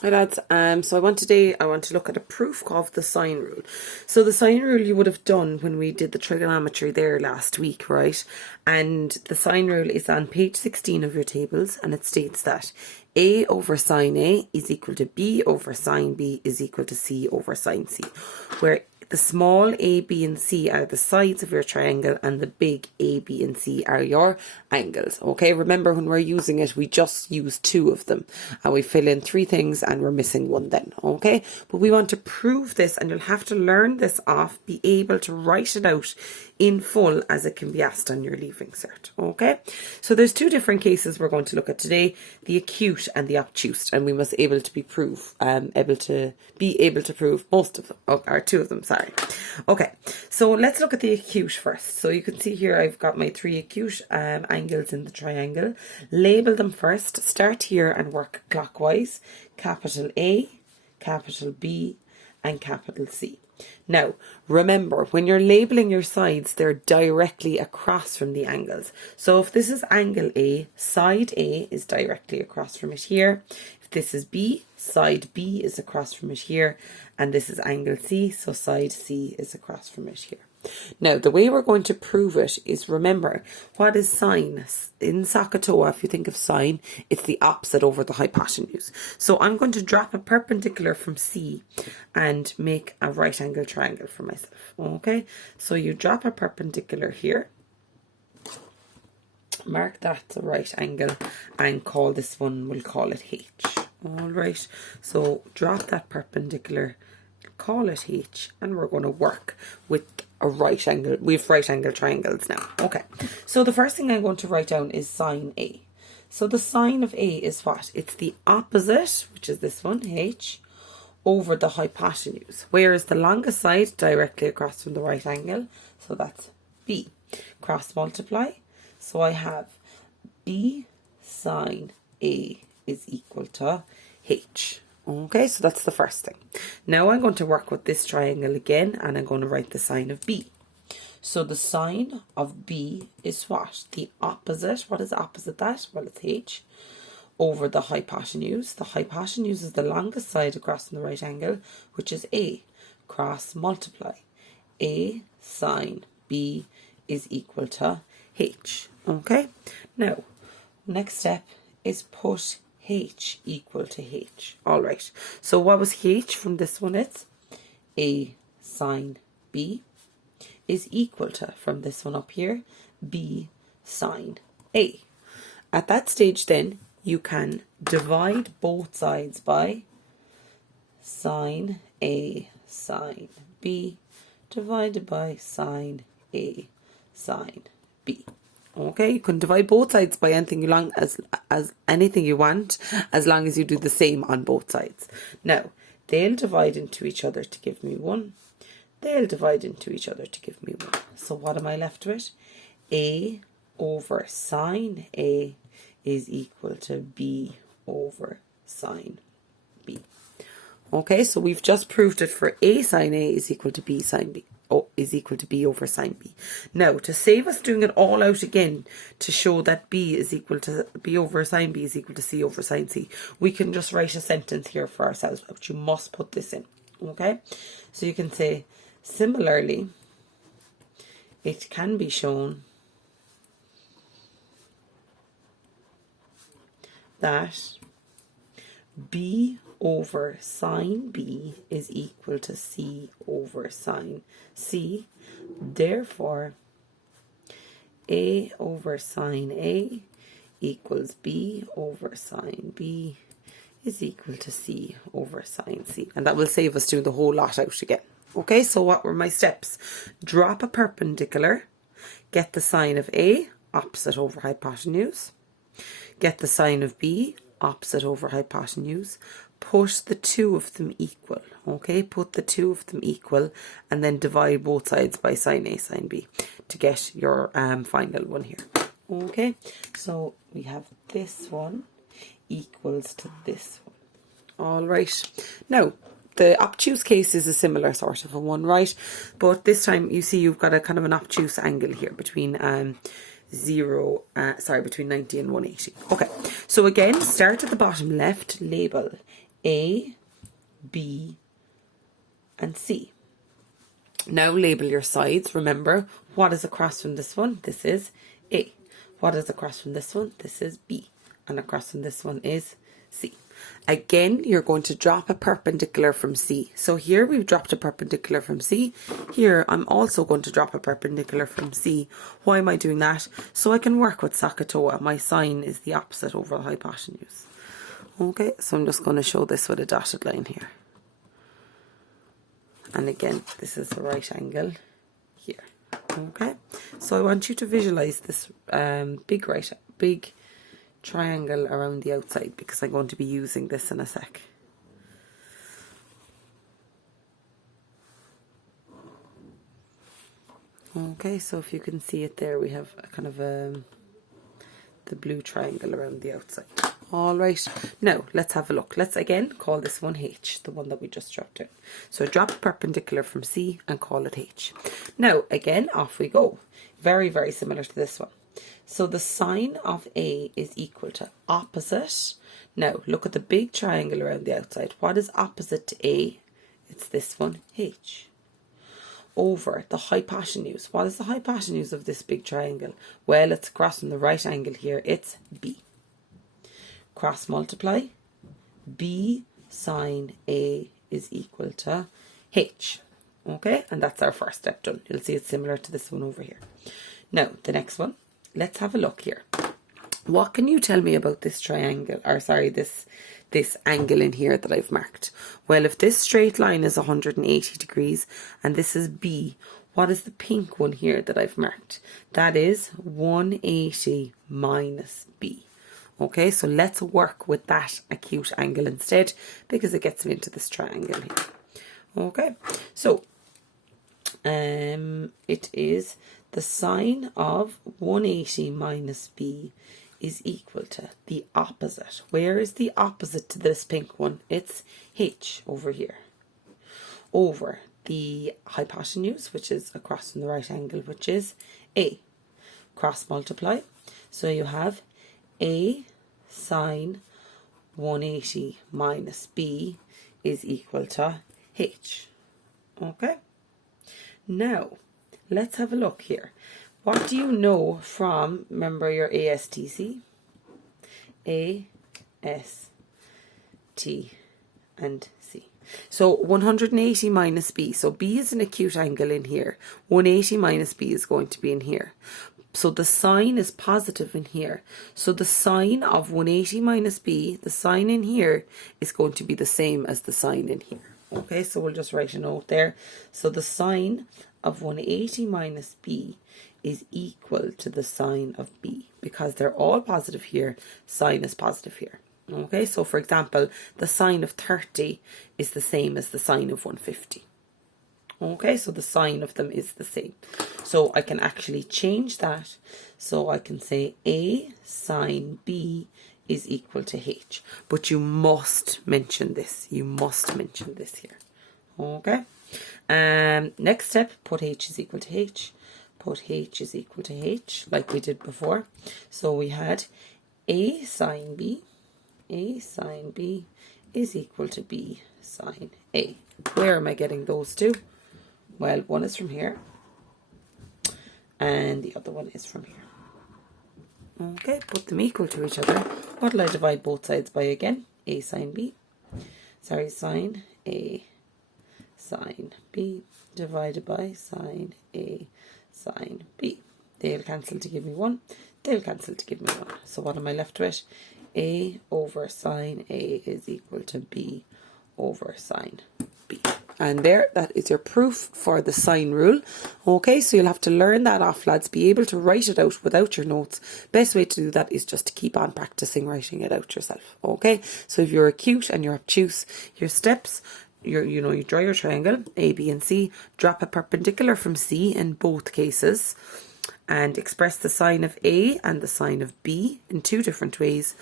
Hi lads, so I want to look at a proof of the sine rule. So the sine rule you would have done when we did the trigonometry there last week, right? And the sine rule is on page 16 of your tables, and it states that A over sine A is equal to B over sine B is equal to C over sine C, where the small a, b and c are the sides of your triangle, and the big a, b and c are your angles. Okay, remember when we're using it, we just use two of them and we fill in three things and we're missing one then. Okay, but we want to prove this, and you'll have to learn this off, be able to write it out in full as it can be asked on your leaving cert. Okay, so there's two different cases we're going to look at today, the acute and the obtuse, and we must able to be able to prove most of them, or two of them, sorry. Okay, so let's look at the acute first. So you can see here I've got my three acute angles in the triangle. Label them first, start here and work clockwise. Capital A, capital B and capital C. Now, remember, when you're labeling your sides, they're directly across from the angles. So if this is angle A, side A is directly across from it here. If this is B, side B is across from it here. And this is angle C, so side C is across from it here. Now, the way we're going to prove it is, remember, what is sine? In SOHCAHTOA, if you think of sine, it's the opposite over the hypotenuse. So I'm going to drop a perpendicular from C and make a right angle triangle for myself. Okay, so you drop a perpendicular here, mark that's a right angle, and call this one, we'll call it H. Alright, so drop that perpendicular, call it H, and we're going to work with a right angle. We have right angle triangles now. Okay, so the first thing I'm going to write down is sine A. So the sine of A is what? It's the opposite, which is this one, H, over the hypotenuse. Where is the longest side? Directly across from the right angle. So that's B. Cross multiply. So I have B sine A is equal to H. Okay, so that's the first thing. Now I'm going to work with this triangle again, and I'm going to write the sine of B. So the sine of B is what? The opposite. What is opposite that? Well, it's H over the hypotenuse. The hypotenuse is the longest side across from the right angle, which is A. Cross multiply. A sine B is equal to H. Okay, now next step is put H equal to H. Alright, so what was H from this one? It's A sine B is equal to, from this one up here, B sine A. At that stage then, you can divide both sides by sine A sine B divided by sine A sine B. Okay, you can divide both sides by anything you long as anything you want, as long as you do the same on both sides. Now, they'll divide into each other to give me 1. They'll divide into each other to give me 1. So what am I left with? A over sine A is equal to B over sine B. Okay, so we've just proved it for A sine A is equal to B sine B. Is equal to B over sine B. Now, to save us doing it all out again, to show that B is equal to B over sine B is equal to C over sine C, we can just write a sentence here for ourselves, but you must put this in. Okay, so you can say, similarly, it can be shown that B over sine B is equal to C over sine C. Therefore, A over sine A equals B over sine B is equal to C over sine C. And that will save us doing the whole lot out again. Okay, so what were my steps? Drop a perpendicular, get the sine of A, opposite over hypotenuse, get the sine of B, opposite over hypotenuse, put the two of them equal. Okay, put the two of them equal, and then divide both sides by sine A sine B to get your final one here. Okay, so we have this one equals to this one. All right, now the obtuse case is a similar sort of a one, right? But this time you see you've got a kind of an obtuse angle here between between 90 and 180. Okay, so again, start at the bottom left, label A, B, and C. Now label your sides. Remember, what is across from this one? This is A. What is across from this one? This is B. And across from this one is C. Again, you're going to drop a perpendicular from C. So here we've dropped a perpendicular from C. Here I'm also going to drop a perpendicular from C. Why am I doing that? So I can work with SOHCAHTOA. My sine is the opposite over the hypotenuse. Okay, so I'm just going to show this with a dotted line here. And again, this is the right angle here. Okay, so I want you to visualize this big triangle around the outside, because I'm going to be using this in a sec. Okay, so if you can see it there, we have a kind of the blue triangle around the outside. Alright, now let's have a look. Let's again call this one H, the one that we just dropped in. So drop a perpendicular from C and call it H. Now again, off we go. Very, very similar to this one. So the sine of A is equal to opposite. Now look at the big triangle around the outside. What is opposite to A? It's this one, H. Over the hypotenuse. What is the hypotenuse of this big triangle? Well, it's across from the right angle here. It's B. Cross multiply. B sine A is equal to H. Okay, and that's our first step done. You'll see it's similar to this one over here. Now, the next one. Let's have a look here. What can you tell me about this triangle, or sorry, this angle in here that I've marked? Well, if this straight line is 180 degrees and this is B, what is the pink one here that I've marked? That is 180 minus B. Okay, so let's work with that acute angle instead, because it gets me into this triangle here. Okay, so it is the sine of 180 minus B is equal to the opposite. Where is the opposite to this pink one? It's H over here. Over the hypotenuse, which is across from the right angle, which is A. Cross multiply. So you have A sine 180 minus B is equal to H. Okay. Now, let's have a look here. What do you know from, remember your ASTC? A, S, T, and C. So 180 minus B. So B is an acute angle in here. 180 minus B is going to be in here. So the sine is positive in here. So the sine of 180 minus B, the sine in here, is going to be the same as the sine in here. Okay, so we'll just write a note there. So the sine of 180 minus B is equal to the sine of B. Because they're all positive here, sine is positive here. Okay, so for example, the sine of 30 is the same as the sine of 150. Okay, so the sine of them is the same. So I can actually change that. So I can say A sine B is equal to H. But you must mention this. You must mention this here. Okay. Next step, put H is equal to H. Put H is equal to H, like we did before. So we had A sine B. A sine B is equal to B sine A. Where am I getting those two? Well, one is from here, and the other one is from here. Okay, put them equal to each other. What will I divide both sides by again? A sine B. Sorry, sine A sine B divided by sine A sine B. They'll cancel to give me 1. They'll cancel to give me 1. So what am I left with? A over sine A is equal to B over sine B. And there, that is your proof for the sine rule. Okay, so you'll have to learn that off, lads. Be able to write it out without your notes. Best way to do that is just to keep on practicing writing it out yourself. Okay, so if you're acute and you're obtuse, your steps, you draw your triangle, A, B, and C. Drop a perpendicular from C in both cases. And express the sine of A and the sine of B in 2 different ways.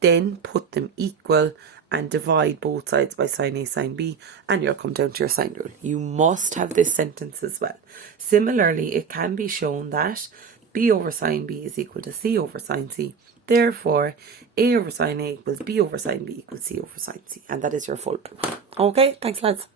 Then put them equal and divide both sides by sine A sine B, and you'll come down to your sine rule. You must have this sentence as well. Similarly, it can be shown that B over sine B is equal to C over sine C. Therefore, A over sine A equals B over sine B equals C over sine C. And that is your full proof. Okay, thanks lads.